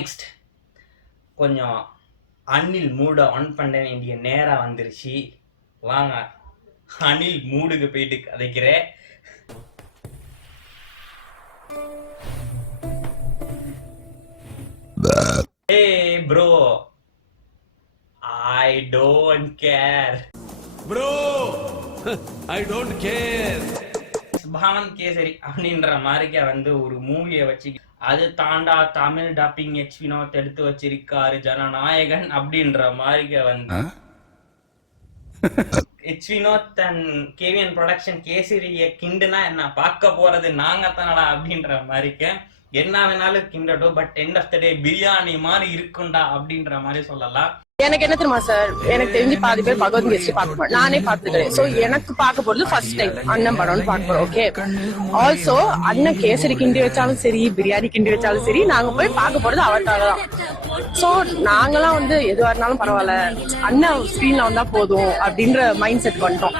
Next கொஞ்சம் அணில் மூடை on பண்ண வேண்டிய நேரம் வந்துருச்சு. வாங்க அணில் மூடுக்கு போயிட்டு கதைக்கிறேன். Hey bro, I don't care. Bro, I don't care. சுபானந்த் kesari அப்படின்ற மாதிரிக்க வந்து ஒரு மூவியை வச்சு அது தாண்டா தமிழ் டப்பிங் எச் வினோத் எடுத்து வச்சிருக்காரு ஜனநாயகன் அப்படின்ற மாதிரிக்க வந்து H Vinoth and KVN production கேசரிய கிண்டுனா என்ன பார்க்க போறது நாங்க தானடா அப்படின்ற மாதிரிக்க என்ன வேணாலும் கிண்டட்டும், but end of the day biryani மாதிரி இருக்குண்டா அப்படின்ற மாதிரி சொல்லலாம். எனக்கு என்ன தெரியுமா சார், எனக்கு தெரிஞ்சு பாதி பேர் பகவத் கெஸ்ட் பார்க்க போறேன், நானே பாத்துக்கிறேன். சோ எனக்கு பார்க்க போறது ஃபர்ஸ்ட் டைம் அண்ணன் படம்னு பார்க்க போறோம். ஓகே, ஆல்சோ அண்ணன் கேசரி கிண்டி வச்சாலும் சரி, பிரியாணி கிண்டி வச்சாலும் சரி, நாங்க போய் பார்க்க போறது அவர்காக தான். சோ நாங்கெல்லாம் வந்து எதுவா இருந்தாலும் பரவாயில்ல, அண்ணன் ஸ்கிரீன்ல வந்தா போதும் அப்படின்ற மைண்ட் செட் பண்ணிட்டோம்.